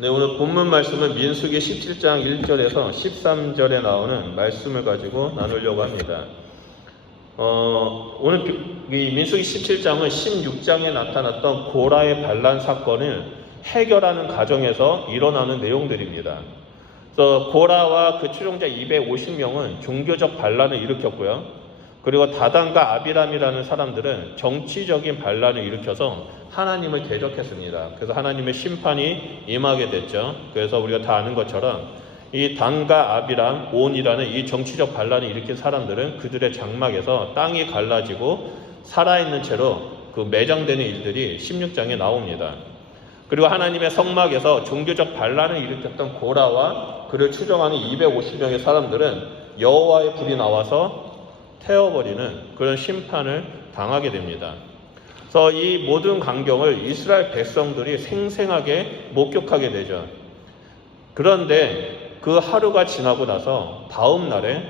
네, 오늘 본문 말씀은 민수기 17장 1절에서 13절에 나오는 말씀을 가지고 나누려고 합니다. 오늘 이 민수기 17장은 16장에 나타났던 고라의 반란 사건을 해결하는 과정에서 일어나는 내용들입니다. 그래서 고라와 그 추종자 250명은 종교적 반란을 일으켰고요. 그리고 다단과 아비람이라는 사람들은 정치적인 반란을 일으켜서 하나님을 대적했습니다. 그래서 하나님의 심판이 임하게 됐죠. 그래서 우리가 다 아는 것처럼 이 단과 아비람, 온이라는 이 정치적 반란을 일으킨 사람들은 그들의 장막에서 땅이 갈라지고 살아있는 채로 그 매장되는 일들이 16장에 나옵니다. 그리고 하나님의 성막에서 종교적 반란을 일으켰던 고라와 그를 추종하는 250명의 사람들은 여호와의 불이 나와서 태워버리는 그런 심판을 당하게 됩니다. 그래서 이 모든 광경을 이스라엘 백성들이 생생하게 목격하게 되죠. 그런데 그 하루가 지나고 나서 다음 날에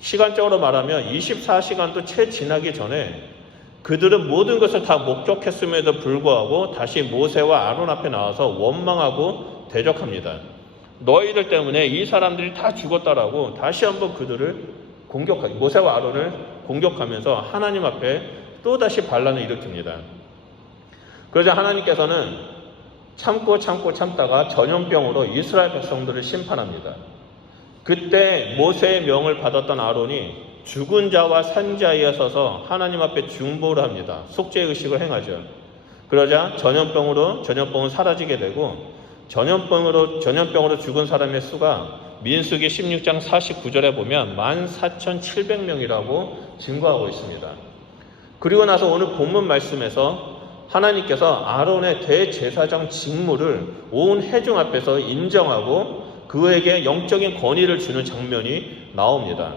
시간적으로 말하면 24시간도 채 지나기 전에 그들은 모든 것을 다 목격했음에도 불구하고 다시 모세와 아론 앞에 나와서 원망하고 대적합니다. 너희들 때문에 이 사람들이 다 죽었다라고 다시 한번 그들을 모세와 아론을 공격하면서 하나님 앞에 또다시 반란을 일으킵니다. 그러자 하나님께서는 참다가 전염병으로 이스라엘 백성들을 심판합니다. 그때 모세의 명을 받았던 아론이 죽은 자와 산 자에 서서 하나님 앞에 중보를 합니다. 속죄의식을 행하죠. 그러자 전염병은 사라지게 되고 전염병으로 죽은 사람의 수가 민수기 16장 49절에 보면 14,700명이라고 증거하고 있습니다. 그리고 나서 오늘 본문 말씀에서 하나님께서 아론의 대제사장 직무를 온 회중 앞에서 인정하고 그에게 영적인 권위를 주는 장면이 나옵니다.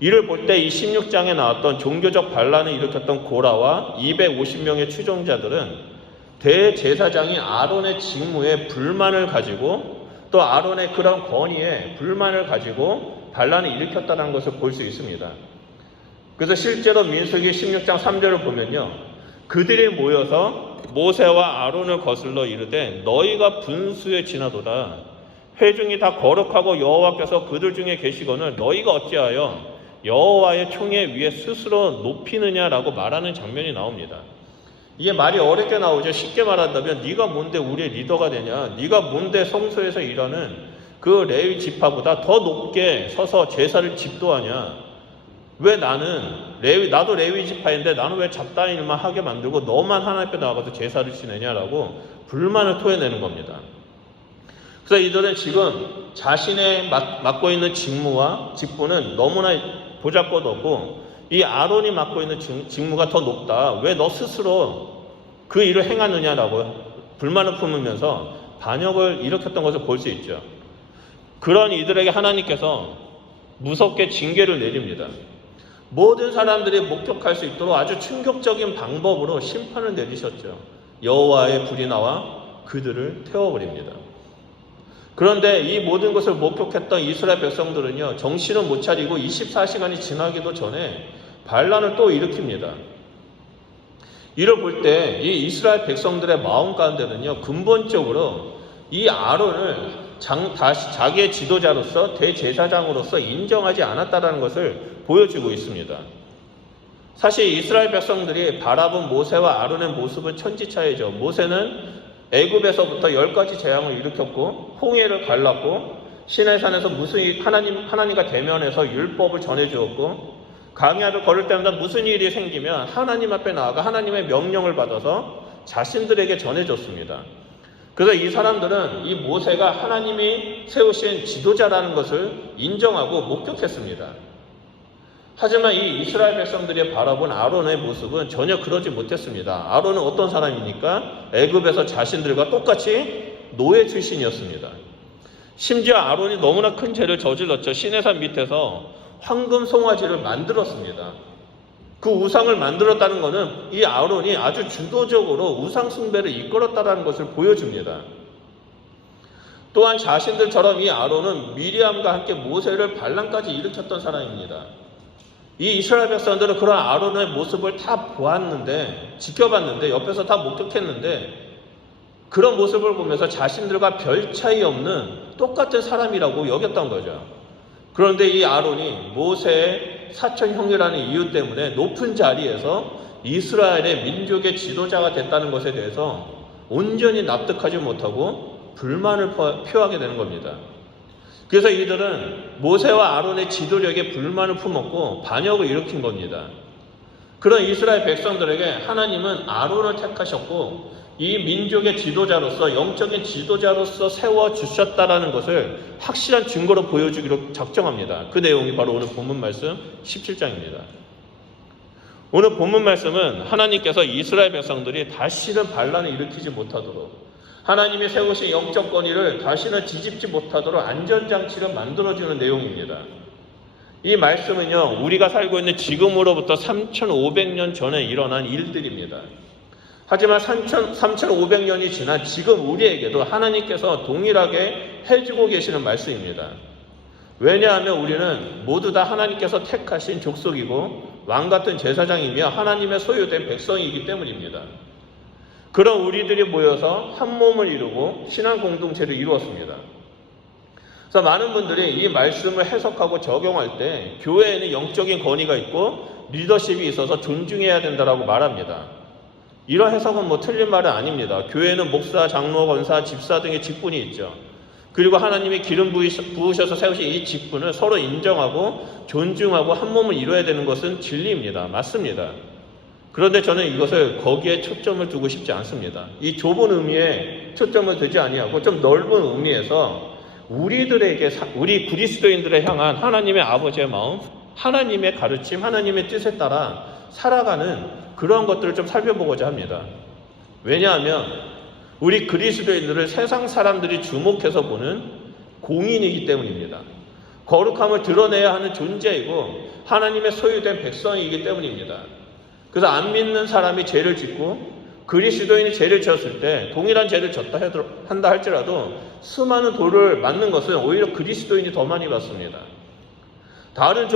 이를 볼 때 이 16장에 나왔던 종교적 반란을 일으켰던 고라와 250명의 추종자들은 대제사장이 아론의 직무에 불만을 가지고 또 아론의 그런 권위에 불만을 가지고 반란을 일으켰다는 것을 볼 수 있습니다. 그래서 실제로 민수기 16장 3절을 보면요, 그들이 모여서 모세와 아론을 거슬러 이르되 너희가 분수에 지나도다. 회중이 다 거룩하고 여호와께서 그들 중에 계시거늘 너희가 어찌하여 여호와의 총회 위에 스스로 높이느냐라고 말하는 장면이 나옵니다. 이게 말이 어렵게 나오죠. 쉽게 말한다면 네가 뭔데 우리의 리더가 되냐, 네가 뭔데 성소에서 일하는 그 레위 지파보다 더 높게 서서 제사를 집도하냐, 왜 나도 레위 지파인데 나는 왜 잡다한 일만 하게 만들고 너만 하나님 앞에 나가서 제사를 지내냐라고 불만을 토해내는 겁니다. 그래서 이들은 지금 자신의 맡고 있는 직무는 너무나 보잘것없고 이 아론이 맡고 있는 직무가 더 높다. 왜 너 스스로 그 일을 행하느냐라고 불만을 품으면서 반역을 일으켰던 것을 볼 수 있죠. 그런 이들에게 하나님께서 무섭게 징계를 내립니다. 모든 사람들이 목격할 수 있도록 아주 충격적인 방법으로 심판을 내리셨죠. 여호와의 불이 나와 그들을 태워버립니다. 그런데 이 모든 것을 목격했던 이스라엘 백성들은요, 정신을 못 차리고 24시간이 지나기도 전에 반란을 또 일으킵니다. 이를 볼 때 이 이스라엘 백성들의 마음 가운데는요, 근본적으로 이 아론을 다시 자기의 지도자로서 대제사장으로서 인정하지 않았다는 것을 보여주고 있습니다. 사실 이스라엘 백성들이 바라본 모세와 아론의 모습은 천지차이죠. 모세는 애굽에서부터 10가지 재앙을 일으켰고 홍해를 갈랐고 시내산에서 하나님과 대면해서 율법을 전해주었고 광야를 걸을 때마다 무슨 일이 생기면 하나님 앞에 나아가 하나님의 명령을 받아서 자신들에게 전해줬습니다. 그래서 이 사람들은 이 모세가 하나님이 세우신 지도자라는 것을 인정하고 목격했습니다. 하지만 이 이스라엘 백성들이 바라본 아론의 모습은 전혀 그러지 못했습니다. 아론은 어떤 사람입니까? 애굽에서 자신들과 똑같이 노예 출신이었습니다. 심지어 아론이 너무나 큰 죄를 저질렀죠. 시내산 밑에서 황금 송아지를 만들었습니다. 그 우상을 만들었다는 것은 이 아론이 아주 주도적으로 우상 숭배를 이끌었다는 것을 보여줍니다. 또한 자신들처럼 이 아론은 미리암과 함께 모세를 반란까지 일으켰던 사람입니다. 이 이스라엘 백성들은 그런 아론의 모습을 다 지켜봤는데, 옆에서 다 목격했는데 그런 모습을 보면서 자신들과 별 차이 없는 똑같은 사람이라고 여겼던 거죠. 그런데 이 아론이 모세의 사촌 형이라는 이유 때문에 높은 자리에서 이스라엘의 민족의 지도자가 됐다는 것에 대해서 온전히 납득하지 못하고 불만을 표하게 되는 겁니다. 그래서 이들은 모세와 아론의 지도력에 불만을 품었고 반역을 일으킨 겁니다. 그런 이스라엘 백성들에게 하나님은 아론을 택하셨고 이 민족의 지도자로서, 영적인 지도자로서 세워주셨다라는 것을 확실한 증거로 보여주기로 작정합니다. 그 내용이 바로 오늘 본문 말씀 17장입니다. 오늘 본문 말씀은 하나님께서 이스라엘 백성들이 다시는 반란을 일으키지 못하도록, 하나님이 세우신 영적 권위를 다시는 뒤집지 못하도록 안전장치를 만들어주는 내용입니다. 이 말씀은요, 우리가 살고 있는 지금으로부터 3,500년 전에 일어난 일들입니다. 하지만 3,500년이 지난 지금 우리에게도 하나님께서 동일하게 해주고 계시는 말씀입니다. 왜냐하면 우리는 모두 다 하나님께서 택하신 족속이고 왕같은 제사장이며 하나님의 소유된 백성이기 때문입니다. 그런 우리들이 모여서 한 몸을 이루고 신앙 공동체를 이루었습니다. 그래서 많은 분들이 이 말씀을 해석하고 적용할 때 교회에는 영적인 권위가 있고 리더십이 있어서 존중해야 된다라고 말합니다. 이런 해석은 틀린 말은 아닙니다. 교회는 목사, 장로, 권사, 집사 등의 직분이 있죠. 그리고 하나님이 기름 부으셔서 세우신 이 직분을 서로 인정하고 존중하고 한 몸을 이루어야 되는 것은 진리입니다. 맞습니다. 그런데 저는 이것을 거기에 초점을 두고 싶지 않습니다. 이 좁은 의미에 초점을 두지 아니하고 좀 넓은 의미에서 우리들에게, 우리 그리스도인들을 향한 하나님의 아버지의 마음, 하나님의 가르침, 하나님의 뜻에 따라 살아가는 그런 것들을 좀 살펴보고자 합니다. 왜냐하면 우리 그리스도인들을 세상 사람들이 주목해서 보는 공인이기 때문입니다. 거룩함을 드러내야 하는 존재이고 하나님의 소유된 백성이기 때문입니다. 그래서 안 믿는 사람이 죄를 짓고 그리스도인이 죄를 지었을 때 동일한 죄를 졌다 한다 할지라도 수많은 돌을 맞는 것은 오히려 그리스도인이 더 많이 받습니다. 다른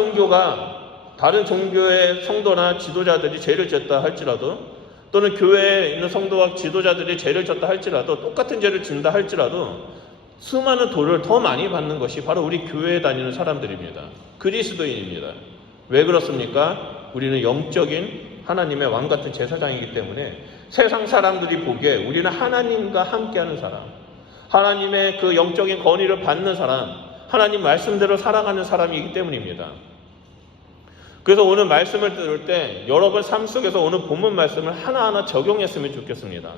종교의 성도나 지도자들이 죄를 졌다 할지라도, 또는 교회에 있는 성도와 지도자들이 죄를 졌다 할지라도, 똑같은 죄를 진다 할지라도 수많은 돌을 더 많이 받는 것이 바로 우리 교회에 다니는 사람들입니다. 그리스도인입니다. 왜 그렇습니까? 우리는 영적인 하나님의 왕같은 제사장이기 때문에 세상 사람들이 보기에 우리는 하나님과 함께하는 사람, 하나님의 그 영적인 권위를 받는 사람, 하나님 말씀대로 살아가는 사람이기 때문입니다. 그래서 오늘 말씀을 들을 때 여러분 삶 속에서 오늘 본문 말씀을 하나하나 적용했으면 좋겠습니다.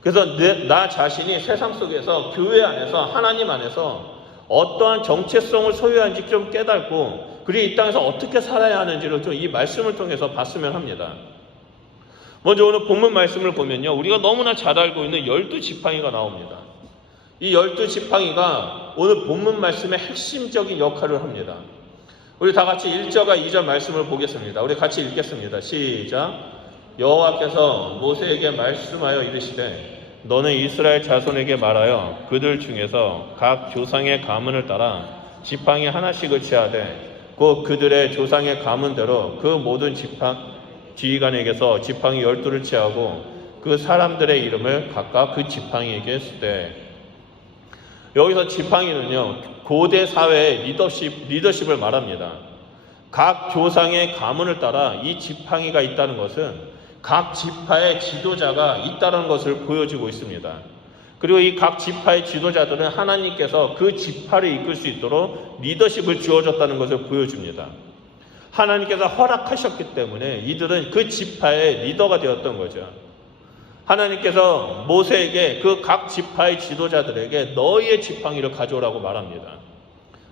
그래서 나 자신이 세상 속에서, 교회 안에서, 하나님 안에서 어떠한 정체성을 소유한지 좀 깨닫고, 그리고 이 땅에서 어떻게 살아야 하는지를 좀 이 말씀을 통해서 봤으면 합니다. 먼저 오늘 본문 말씀을 보면요, 우리가 너무나 잘 알고 있는 12지팡이가 나옵니다. 이 12지팡이가 오늘 본문 말씀의 핵심적인 역할을 합니다. 우리 다 같이 1절과 2절 말씀을 보겠습니다. 우리 같이 읽겠습니다. 시작. 여호와께서 모세에게 말씀하여 이르시되 너는 이스라엘 자손에게 말하여 그들 중에서 각 조상의 가문을 따라 지팡이 하나씩을 취하되 곧 그들의 조상의 가문대로 그 모든 지휘관에게서 지팡이 12를 취하고 그 사람들의 이름을 각각 그 지팡이에게 쓰되. 여기서 지팡이는요, 고대 사회의 리더십을 말합니다. 각 조상의 가문을 따라 이 지팡이가 있다는 것은 각 지파의 지도자가 있다는 것을 보여주고 있습니다. 그리고 이 각 지파의 지도자들은 하나님께서 그 지파를 이끌 수 있도록 리더십을 주어줬다는 것을 보여줍니다. 하나님께서 허락하셨기 때문에 이들은 그 지파의 리더가 되었던 거죠. 하나님께서 모세에게 그 각 지파의 지도자들에게 너희의 지팡이를 가져오라고 말합니다.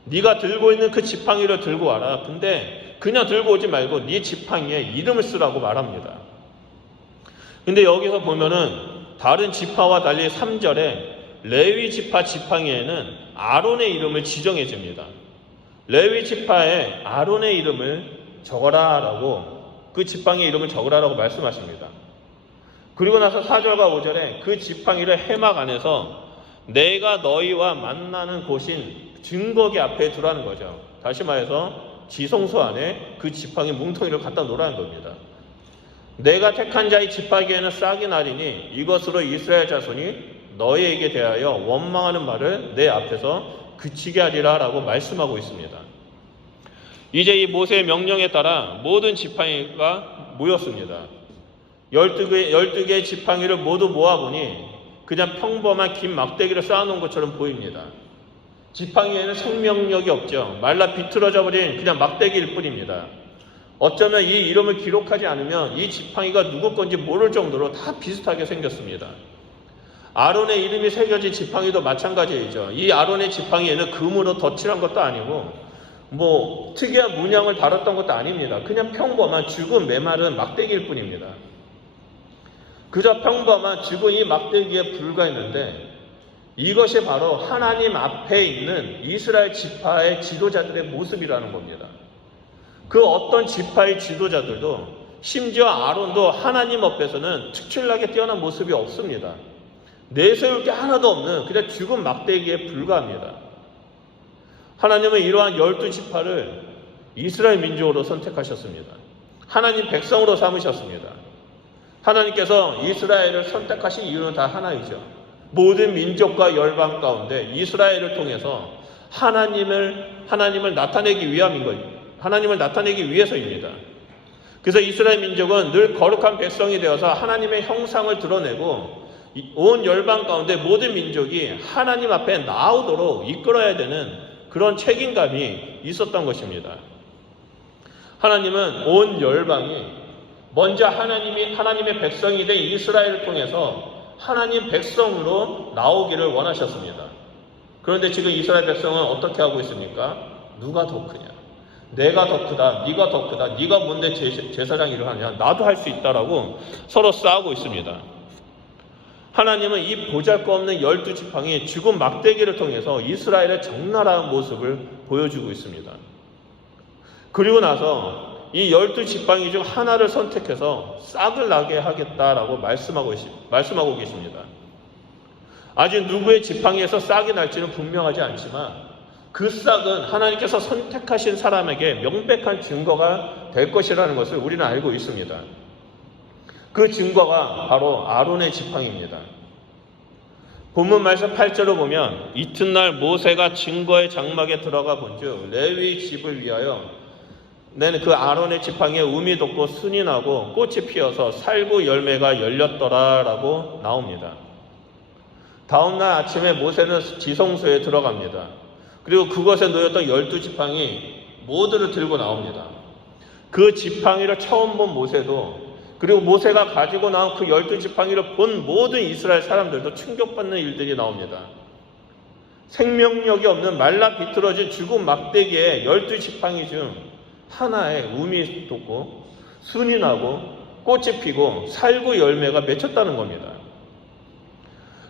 네가 들고 있는 그 지팡이를 들고 와라. 근데 그냥 들고 오지 말고 네 지팡이에 이름을 쓰라고 말합니다. 근데 여기서 보면은 다른 지파와 달리 3절에 레위 지파 지팡이에는 아론의 이름을 지정해 줍니다. 레위 지파에 아론의 이름을 적어라라고, 그 지팡이의 이름을 적으라라고 말씀하십니다. 그리고 나서 4절과 5절에 그 지팡이를 해막 안에서 내가 너희와 만나는 곳인 증거기 앞에 두라는 거죠. 다시 말해서 지성소 안에 그 지팡이 뭉텅이를 갖다 놓으라는 겁니다. 내가 택한 자의 지파기에는 싹이 나리니 이것으로 이스라엘 자손이 너희에게 대하여 원망하는 말을 내 앞에서 그치게 하리라 라고 말씀하고 있습니다. 이제 이 모세의 명령에 따라 모든 지팡이가 모였습니다. 12개의 지팡이를 모두 모아보니 그냥 평범한 긴 막대기를 쌓아놓은 것처럼 보입니다. 지팡이에는 생명력이 없죠. 말라 비틀어져 버린 그냥 막대기일 뿐입니다. 어쩌면 이 이름을 기록하지 않으면 이 지팡이가 누구 건지 모를 정도로 다 비슷하게 생겼습니다. 아론의 이름이 새겨진 지팡이도 마찬가지이죠. 이 아론의 지팡이에는 금으로 덧칠한 것도 아니고 특이한 문양을 달았던 것도 아닙니다. 그냥 평범한 죽은 메마른 막대기일 뿐입니다. 그저 평범한 죽은 이 막대기에 불과했는데 이것이 바로 하나님 앞에 있는 이스라엘 지파의 지도자들의 모습이라는 겁니다. 그 어떤 지파의 지도자들도 심지어 아론도 하나님 앞에서는 특출나게 뛰어난 모습이 없습니다. 내세울 게 하나도 없는 그냥 죽은 막대기에 불과합니다. 하나님은 이러한 12지파를 이스라엘 민족으로 선택하셨습니다. 하나님 백성으로 삼으셨습니다. 하나님께서 이스라엘을 선택하신 이유는 다 하나이죠. 모든 민족과 열방 가운데 이스라엘을 통해서 하나님을 나타내기 위함인 거예요. 하나님을 나타내기 위해서입니다. 그래서 이스라엘 민족은 늘 거룩한 백성이 되어서 하나님의 형상을 드러내고 온 열방 가운데 모든 민족이 하나님 앞에 나오도록 이끌어야 되는 그런 책임감이 있었던 것입니다. 하나님은 온 열방이 먼저 하나님의 백성이 된 이스라엘을 통해서 하나님 백성으로 나오기를 원하셨습니다. 그런데 지금 이스라엘 백성은 어떻게 하고 있습니까? 누가 더 크냐? 내가 더 크다. 네가 더 크다. 네가 뭔데 제사장 일을 하냐? 나도 할 수 있다라고 서로 싸우고 있습니다. 하나님은 이 보잘것없는 12지팡이 죽은 막대기를 통해서 이스라엘의 적나라한 모습을 보여주고 있습니다. 그리고 나서 이 12지팡이 중 하나를 선택해서 싹을 나게 하겠다라고 말씀하고 계십니다. 아직 누구의 지팡이에서 싹이 날지는 분명하지 않지만 그 싹은 하나님께서 선택하신 사람에게 명백한 증거가 될 것이라는 것을 우리는 알고 있습니다. 그 증거가 바로 아론의 지팡이입니다. 본문 말씀 8절로 보면 이튿날 모세가 증거의 장막에 들어가 본즉 레위 집을 위하여 내는 그 아론의 지팡이에 음이 돋고 순이 나고 꽃이 피어서 살구 열매가 열렸더라라고 나옵니다. 다음날 아침에 모세는 지성소에 들어갑니다. 그리고 그것에 놓였던 12지팡이 모두를 들고 나옵니다. 그 지팡이를 처음 본 모세도 그리고 모세가 가지고 나온 그 12지팡이를 본 모든 이스라엘 사람들도 충격받는 일들이 나옵니다. 생명력이 없는 말라 비틀어진 죽은 막대기에 12지팡이 중 하나에 음이 돋고 순이 나고 꽃이 피고 살구 열매가 맺혔다는 겁니다.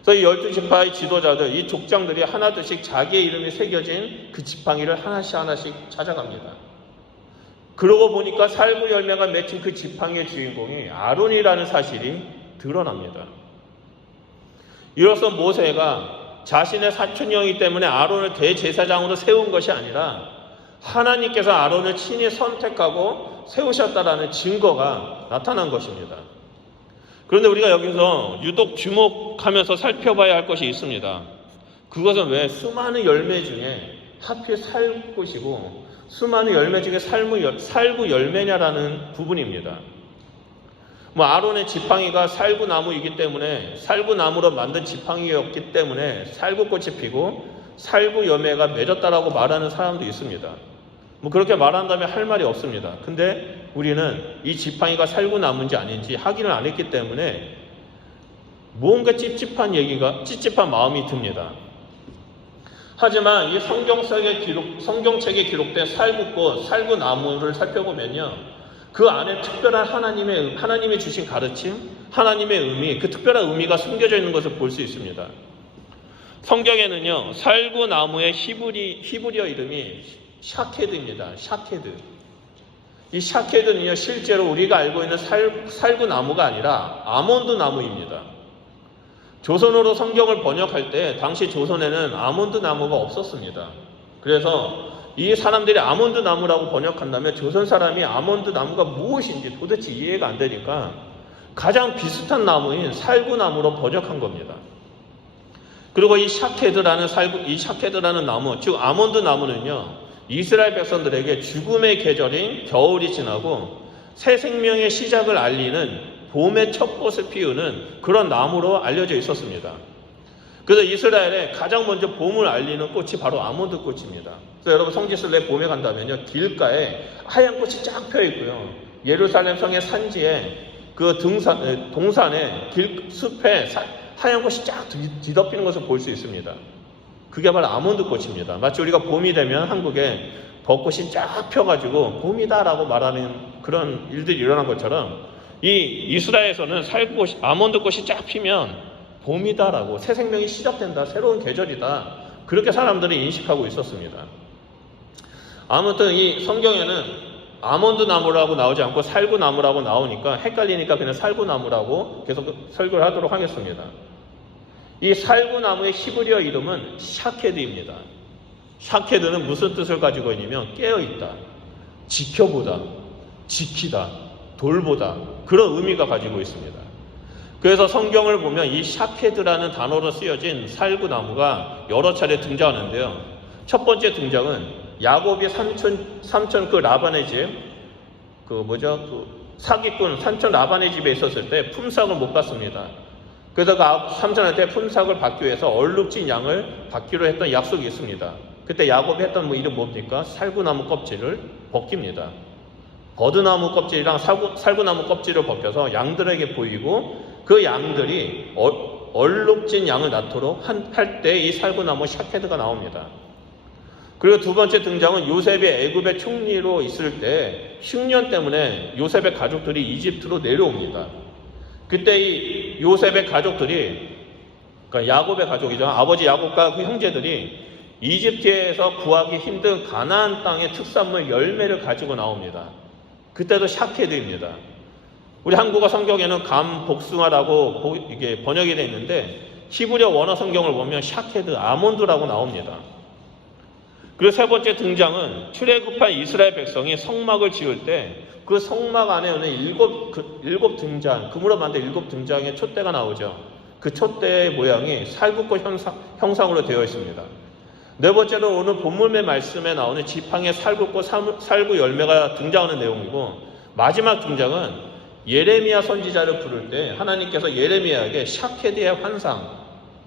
그래서 이 12지파의 지도자들, 이 족장들이 하나둘씩 자기의 이름이 새겨진 그 지팡이를 하나씩 찾아갑니다. 그러고 보니까 살구 열매가 맺힌 그 지팡이의 주인공이 아론이라는 사실이 드러납니다. 이로써 모세가 자신의 사촌형이기 때문에 아론을 대제사장으로 세운 것이 아니라 하나님께서 아론을 친히 선택하고 세우셨다라는 증거가 나타난 것입니다. 그런데 우리가 여기서 유독 주목하면서 살펴봐야 할 것이 있습니다. 그것은 왜 수많은 열매 중에 하필 살구꽃이고 수많은 열매 중에 살구 열매냐라는 부분입니다. 아론의 지팡이가 살구나무이기 때문에 살구나무로 만든 지팡이였기 때문에 살구꽃이 피고 살구 열매가 맺었다라고 말하는 사람도 있습니다. 그렇게 말한다면 할 말이 없습니다. 근데 우리는 이 지팡이가 살구나무인지 아닌지 확인을 안 했기 때문에 뭔가 찝찝한 마음이 듭니다. 하지만 이 성경책에 기록된 살구꽃, 살구나무를 살펴보면요, 그 안에 특별한 하나님이 주신 가르침, 하나님의 의미, 그 특별한 의미가 숨겨져 있는 것을 볼 수 있습니다. 성경에는요, 살구나무의 히브리어 이름이 샤케드입니다. 샤케드. 이 샤케드는요, 실제로 우리가 알고 있는 살구나무가 아니라 아몬드 나무입니다. 조선어로 성경을 번역할 때 당시 조선에는 아몬드 나무가 없었습니다. 그래서 이 사람들이 아몬드 나무라고 번역한다면 조선 사람이 아몬드 나무가 무엇인지 도대체 이해가 안 되니까 가장 비슷한 나무인 살구나무로 번역한 겁니다. 그리고 이 샤케드라는 나무, 즉 아몬드 나무는요, 이스라엘 백성들에게 죽음의 계절인 겨울이 지나고 새 생명의 시작을 알리는 봄의 첫 꽃을 피우는 그런 나무로 알려져 있었습니다. 그래서 이스라엘에 가장 먼저 봄을 알리는 꽃이 바로 아몬드 꽃입니다. 그래서 여러분 성지순례 봄에 간다면요, 길가에 하얀 꽃이 쫙 펴 있고요, 예루살렘 성의 산지에 그 동산에 숲에 하얀 꽃이 쫙 뒤덮이는 것을 볼 수 있습니다. 그게 바로 아몬드 꽃입니다. 마치 우리가 봄이 되면 한국에 벚꽃이 쫙 펴가지고 봄이다라고 말하는 그런 일들이 일어난 것처럼 이 이스라엘에서는 아몬드 꽃이 쫙 피면 봄이다라고, 새 생명이 시작된다, 새로운 계절이다, 그렇게 사람들이 인식하고 있었습니다. 아무튼 이 성경에는 아몬드 나무라고 나오지 않고 살구나무라고 나오니까 헷갈리니까 그냥 살구나무라고 계속 설교를 하도록 하겠습니다. 이 살구나무의 히브리어 이름은 샤케드입니다. 샤케드는 무슨 뜻을 가지고 있냐면 깨어있다, 지켜보다, 지키다, 돌보다, 그런 의미가 가지고 있습니다. 그래서 성경을 보면 이 샤케드라는 단어로 쓰여진 살구나무가 여러 차례 등장하는데요. 첫 번째 등장은 야곱이 삼촌 그 라반의 집, 사기꾼 삼촌 라반의 집에 있었을 때 품삯을 못 받습니다. 그래서 그 삼촌한테 품삯을 받기 위해서 얼룩진 양을 받기로 했던 약속이 있습니다. 그때 야곱이 했던 일은 뭡니까? 살구나무 껍질을 벗깁니다. 버드나무 껍질이랑 살구나무 껍질을 벗겨서 양들에게 보이고, 그 양들이 얼룩진 양을 낳도록 할 때 이 살구나무 샤케드가 나옵니다. 그리고 두 번째 등장은 요셉이 애굽의 총리로 있을 때 흉년 때문에 요셉의 가족들이 이집트로 내려옵니다. 그때 이 요셉의 가족들이, 그러니까 야곱의 가족이죠, 아버지 야곱과 그 형제들이 이집트에서 구하기 힘든 가나안 땅의 특산물 열매를 가지고 나옵니다. 그때도 샤케드입니다. 우리 한국어 성경에는 감, 복숭아라고 이게 번역이 되어 있는데 히브리어 원어 성경을 보면 샤케드, 아몬드라고 나옵니다. 그리고 세 번째 등장은 출애굽한 이스라엘 백성이 성막을 지을 때 그 성막 안에는 일곱 등장, 금으로 만든 7등장의 촛대가 나오죠. 그 촛대의 모양이 살구꽃 형상으로 되어 있습니다. 네 번째로 오늘 본문의 말씀에 나오는 지팡이의 살구꽃, 살구 열매가 등장하는 내용이고, 마지막 등장은 예레미야 선지자를 부를 때 하나님께서 예레미야에게 샤케드의 환상,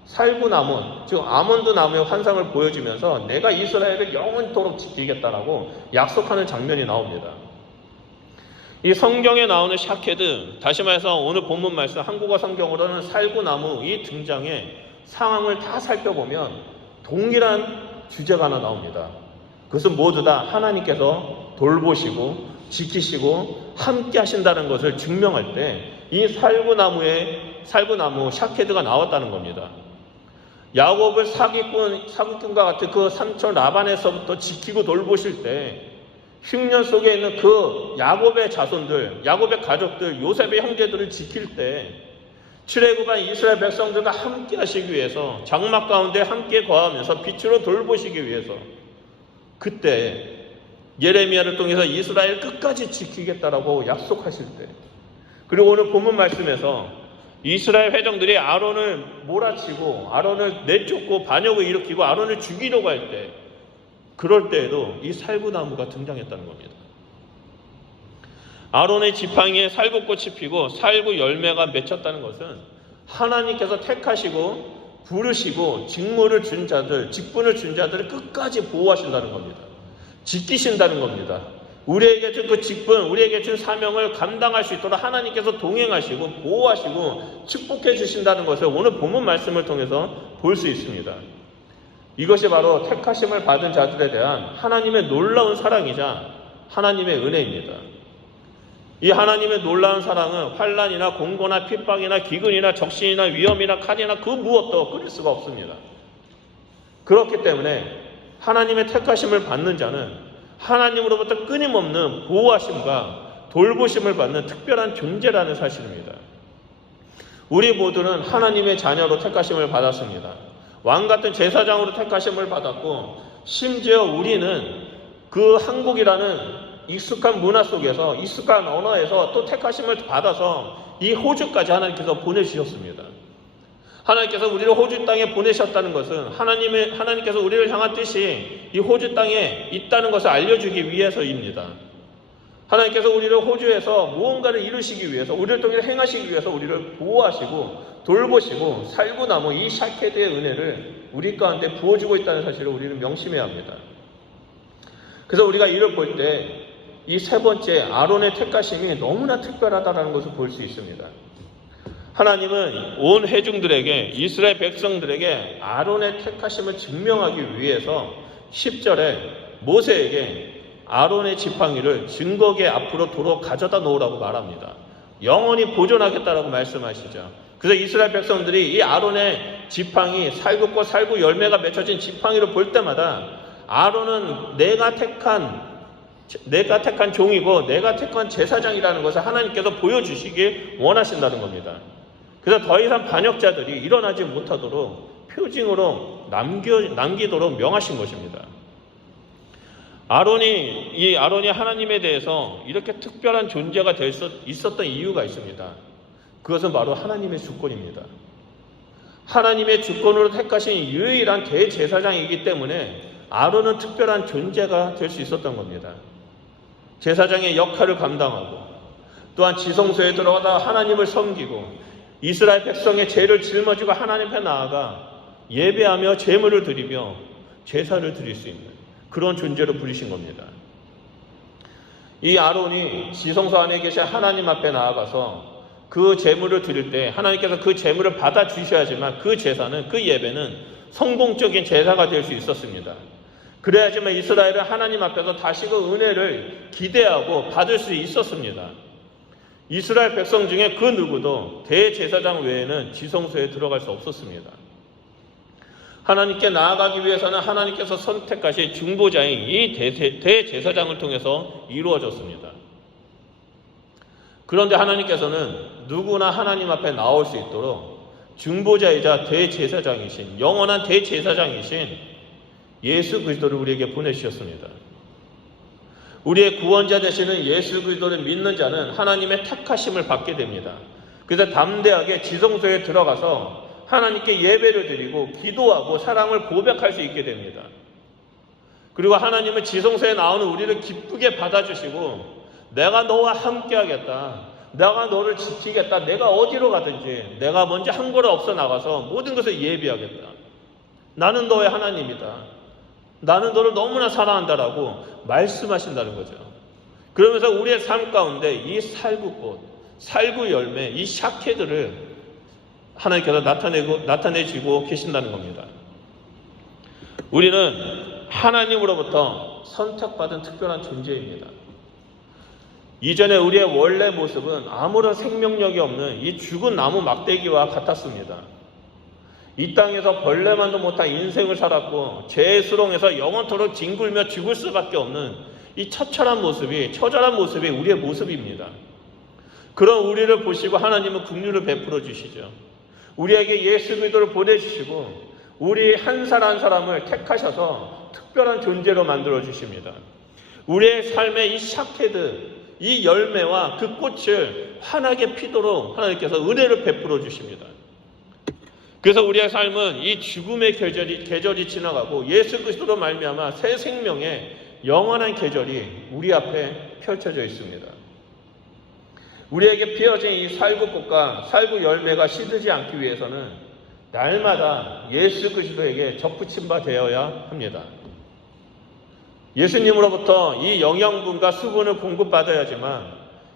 살구나무, 즉 아몬드 나무의 환상을 보여주면서 내가 이스라엘을 영원토록 지키겠다라고 약속하는 장면이 나옵니다. 이 성경에 나오는 샤케드, 다시 말해서 오늘 본문 말씀 한국어 성경으로는 살구나무, 이 등장의 상황을 다 살펴보면 동일한 주제가 하나 나옵니다. 그것은 모두 다 하나님께서 돌보시고 지키시고 함께 하신다는 것을 증명할 때 이 살구나무 샤케드가 나왔다는 겁니다. 야곱을 사기꾼과 같은 그 삼촌 라반에서부터 지키고 돌보실 때 흉년 속에 있는 그 야곱의 자손들, 야곱의 가족들, 요셉의 형제들을 지킬 때 출애굽한 이스라엘 백성들과 함께 하시기 위해서, 장막 가운데 함께 거하면서 빛으로 돌보시기 위해서, 그때 예레미야를 통해서 이스라엘 끝까지 지키겠다라고 약속하실 때, 그리고 오늘 본문 말씀에서 이스라엘 회중들이 아론을 몰아치고 아론을 내쫓고 반역을 일으키고 아론을 죽이려고 할 때, 그럴 때에도 이 살구나무가 등장했다는 겁니다. 아론의 지팡이에 살구꽃이 피고 살구 열매가 맺혔다는 것은 하나님께서 택하시고 부르시고 직분을 준 자들을 끝까지 보호하신다는 겁니다. 지키신다는 겁니다. 우리에게 준 그 직분, 우리에게 준 사명을 감당할 수 있도록 하나님께서 동행하시고 보호하시고 축복해 주신다는 것을 오늘 본문 말씀을 통해서 볼 수 있습니다. 이것이 바로 택하심을 받은 자들에 대한 하나님의 놀라운 사랑이자 하나님의 은혜입니다. 이 하나님의 놀라운 사랑은 환난이나 공고나 핍박이나 기근이나 적신이나 위험이나 칼이나 그 무엇도 끊을 수가 없습니다. 그렇기 때문에 하나님의 택하심을 받는 자는 하나님으로부터 끊임없는 보호하심과 돌보심을 받는 특별한 존재라는 사실입니다. 우리 모두는 하나님의 자녀로 택하심을 받았습니다. 왕같은 제사장으로 택하심을 받았고, 심지어 우리는 그 한국이라는 익숙한 문화 속에서, 익숙한 언어에서 또 택하심을 받아서 이 호주까지 하나님께서 보내주셨습니다. 하나님께서 우리를 호주 땅에 보내셨다는 것은 하나님께서 우리를 향한 뜻이 이 호주 땅에 있다는 것을 알려주기 위해서입니다. 하나님께서 우리를 호주에서 무언가를 이루시기 위해서, 우리를 통해 행하시기 위해서 우리를 보호하시고 돌보시고 살고 남은 이 샤케드의 은혜를 우리 가운데 부어주고 있다는 사실을 우리는 명심해야 합니다. 그래서 우리가 이를 볼 때 이 세 번째 아론의 택하심이 너무나 특별하다는 것을 볼 수 있습니다. 하나님은 온 회중들에게, 이스라엘 백성들에게 아론의 택하심을 증명하기 위해서 10절에 모세에게 아론의 지팡이를 증거계 앞으로 도로 가져다 놓으라고 말합니다. 영원히 보존하겠다라고 말씀하시죠. 그래서 이스라엘 백성들이 이 아론의 지팡이, 살구꽃, 살구 열매가 맺혀진 지팡이를 볼 때마다 아론은 내가 택한 종이고 내가 택한 제사장이라는 것을 하나님께서 보여주시길 원하신다는 겁니다. 그래서 더 이상 반역자들이 일어나지 못하도록 표징으로 남기도록 명하신 것입니다. 아론이 하나님에 대해서 이렇게 특별한 존재가 될 수 있었던 이유가 있습니다. 그것은 바로 하나님의 주권입니다. 하나님의 주권으로 택하신 유일한 대제사장이기 때문에 아론은 특별한 존재가 될 수 있었던 겁니다. 제사장의 역할을 감당하고 또한 지성소에 들어가다 하나님을 섬기고 이스라엘 백성의 죄를 짊어지고 하나님 앞에 나아가 예배하며 제물을 드리며 제사를 드릴 수 있는 그런 존재로 부르신 겁니다. 이 아론이 지성소 안에 계신 하나님 앞에 나아가서 그 제물을 드릴 때 하나님께서 그 제물을 받아주셔야지만 그 제사는, 그 예배는 성공적인 제사가 될 수 있었습니다. 그래야지만 이스라엘은 하나님 앞에서 다시금 은혜를 기대하고 받을 수 있었습니다. 이스라엘 백성 중에 그 누구도 대제사장 외에는 지성소에 들어갈 수 없었습니다. 하나님께 나아가기 위해서는 하나님께서 선택하신 중보자인 이 대제사장을 통해서 이루어졌습니다. 그런데 하나님께서는 누구나 하나님 앞에 나올 수 있도록 중보자이자 대제사장이신, 영원한 대제사장이신 예수 그리스도를 우리에게 보내주셨습니다. 우리의 구원자 되시는 예수 그리스도를 믿는 자는 하나님의 택하심을 받게 됩니다. 그래서 담대하게 지성소에 들어가서 하나님께 예배를 드리고 기도하고 사랑을 고백할 수 있게 됩니다. 그리고 하나님은 지성소에 나오는 우리를 기쁘게 받아주시고 내가 너와 함께 하겠다, 내가 너를 지키겠다, 내가 어디로 가든지 내가 먼저 한 걸음 앞서 나가서 모든 것을 예비하겠다, 나는 너의 하나님이다, 나는 너를 너무나 사랑한다라고 말씀하신다는 거죠. 그러면서 우리의 삶 가운데 이 살구꽃, 살구 열매, 이 샤케들을 하나님께서 나타내시고 계신다는 겁니다. 우리는 하나님으로부터 선택받은 특별한 존재입니다. 이전에 우리의 원래 모습은 아무런 생명력이 없는 이 죽은 나무 막대기와 같았습니다. 이 땅에서 벌레만도 못한 인생을 살았고 죄의 수렁에서 영원토록 뒹굴며 죽을 수밖에 없는 이 처절한 모습이 우리의 모습입니다. 그런 우리를 보시고 하나님은 긍휼을 베풀어 주시죠. 우리에게 예수 그리스도를 보내주시고 우리 한 사람 한 사람을 택하셔서 특별한 존재로 만들어 주십니다. 우리의 삶의 이 샤케드, 이 열매와 그 꽃을 환하게 피도록 하나님께서 은혜를 베풀어 주십니다. 그래서 우리의 삶은 이 죽음의 계절이 지나가고 예수 그리스도로 말미암아 새 생명의 영원한 계절이 우리 앞에 펼쳐져 있습니다. 우리에게 피어진 이 살구꽃과 살구 열매가 시들지 않기 위해서는 날마다 예수 그리스도에게 접붙임 바 되어야 합니다. 예수님으로부터 이 영양분과 수분을 공급받아야지만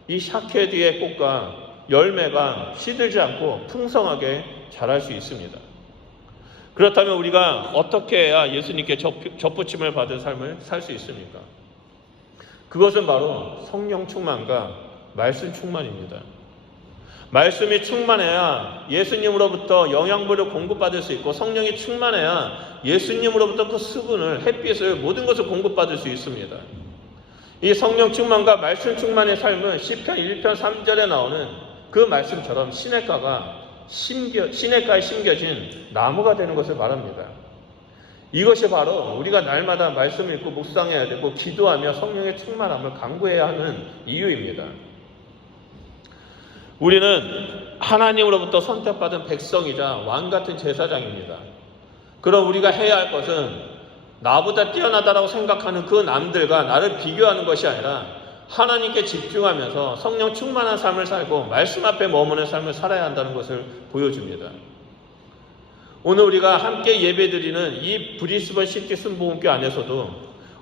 이 샤케드의 꽃과 열매가 시들지 않고 풍성하게 자랄 수 있습니다. 그렇다면 우리가 어떻게 해야 예수님께 접붙임을 받은 삶을 살 수 있습니까? 그것은 바로 성령 충만과 말씀 충만입니다. 말씀이 충만해야 예수님으로부터 영양분을 공급받을 수 있고 성령이 충만해야 예수님으로부터 그 수분을, 햇빛을, 모든 것을 공급받을 수 있습니다. 이 성령 충만과 말씀 충만의 삶은 시편 1편 3절에 나오는 그 말씀처럼 시냇가에 심겨진 나무가 되는 것을 말합니다. 이것이 바로 우리가 날마다 말씀을 읽고 묵상해야 되고 기도하며 성령의 충만함을 강구해야 하는 이유입니다. 우리는 하나님으로부터 선택받은 백성이자 왕같은 제사장입니다. 그럼 우리가 해야 할 것은 나보다 뛰어나다라고 생각하는 그 남들과 나를 비교하는 것이 아니라 하나님께 집중하면서 성령 충만한 삶을 살고 말씀 앞에 머무는 삶을 살아야 한다는 것을 보여줍니다. 오늘 우리가 함께 예배드리는 이 브리스번 시티 순복음교 안에서도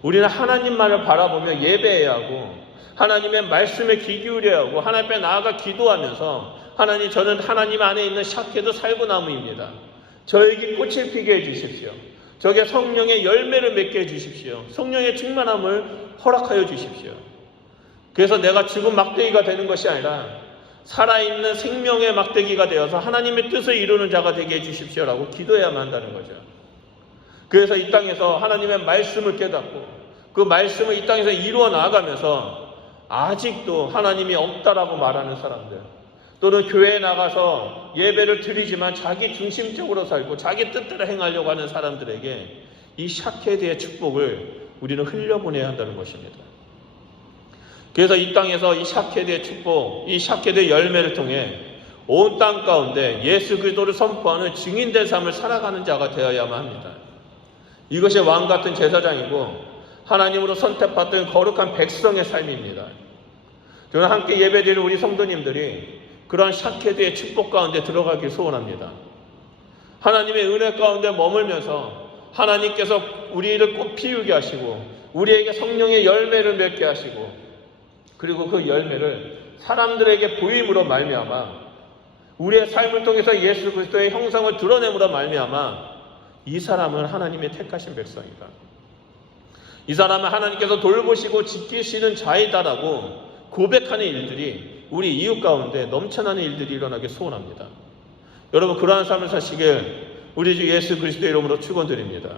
우리는 하나님만을 바라보며 예배해야 하고 하나님의 말씀에 귀 기울여야 하고 하나님 앞에 나아가 기도하면서 하나님, 저는 하나님 안에 있는 샤케도 살구나무입니다. 저에게 꽃을 피게 해주십시오. 저게 성령의 열매를 맺게 해주십시오. 성령의 충만함을 허락하여 주십시오. 그래서 내가 죽은 막대기가 되는 것이 아니라 살아있는 생명의 막대기가 되어서 하나님의 뜻을 이루는 자가 되게 해주십시오라고 기도해야만 한다는 거죠. 그래서 이 땅에서 하나님의 말씀을 깨닫고 그 말씀을 이 땅에서 이루어 나아가면서 아직도 하나님이 없다라고 말하는 사람들, 또는 교회에 나가서 예배를 드리지만 자기 중심적으로 살고 자기 뜻대로 행하려고 하는 사람들에게 이 샤케드의 축복을 우리는 흘려보내야 한다는 것입니다. 그래서 이 땅에서 이 샤케드의 축복, 이 샤케드의 열매를 통해 온 땅 가운데 예수 그리스도를 선포하는 증인된 삶을 살아가는 자가 되어야만 합니다. 이것이 왕같은 제사장이고 하나님으로 선택받은 거룩한 백성의 삶입니다. 저는 함께 예배드리는 우리 성도님들이 그러한 샤케드의 축복 가운데 들어가길 소원합니다. 하나님의 은혜 가운데 머물면서 하나님께서 우리를 꽃 피우게 하시고 우리에게 성령의 열매를 맺게 하시고 그리고 그 열매를 사람들에게 보임으로 말미암아 우리의 삶을 통해서 예수 그리스도의 형상을 드러냄으로 말미암아 이 사람은 하나님의 택하신 백성이다. 이 사람은 하나님께서 돌보시고 지키시는 자이다라고 고백하는 일들이 우리 이웃 가운데 넘쳐나는 일들이 일어나길 소원합니다. 여러분, 그러한 삶을 사시길 우리 주 예수 그리스도의 이름으로 축원드립니다.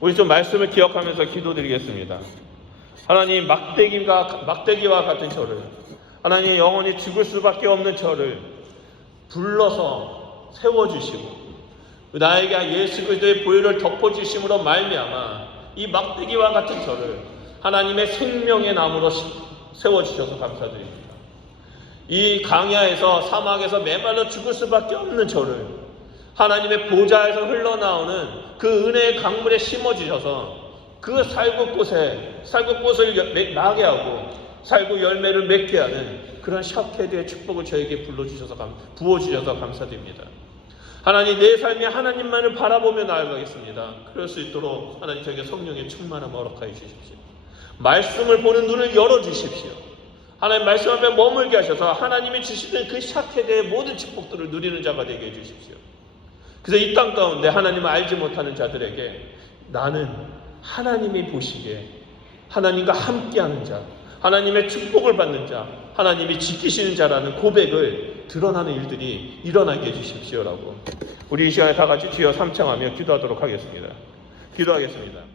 우리 좀 말씀을 기억하면서 기도드리겠습니다. 하나님, 막대기와 같은 저를, 하나님 영원히 죽을 수밖에 없는 저를 불러서 세워주시고 나에게 예수 그리스도의 보혈을 덮어주심으로 말미암아 이 막대기와 같은 저를 하나님의 생명의 나무로 세워주셔서 감사드립니다. 이 강야에서 사막에서 메말라 죽을 수밖에 없는 저를 하나님의 보좌에서 흘러나오는 그 은혜의 강물에 심어주셔서 그 살구꽃을 나게 하고 살구 열매를 맺게 하는 그런 샤케드의 축복을 저에게 부어주셔서 감사드립니다. 하나님, 내 삶이 하나님만을 바라보며 나아가겠습니다. 그럴 수 있도록 하나님 저에게 성령의 충만함을 허락하여 주십시오. 말씀을 보는 눈을 열어주십시오. 하나님 말씀 앞에 머물게 하셔서 하나님이 주시는 그 샤케드의 모든 축복들을 누리는 자가 되게 해주십시오. 그래서 이 땅 가운데 하나님을 알지 못하는 자들에게 나는 하나님이 보시기에 하나님과 함께하는 자, 하나님의 축복을 받는 자, 하나님이 지키시는 자라는 고백을 드러나는 일들이 일어나게 해주십시오라고 우리 이 시간에 다 같이 주여 삼창하며 기도하도록 하겠습니다. 기도하겠습니다.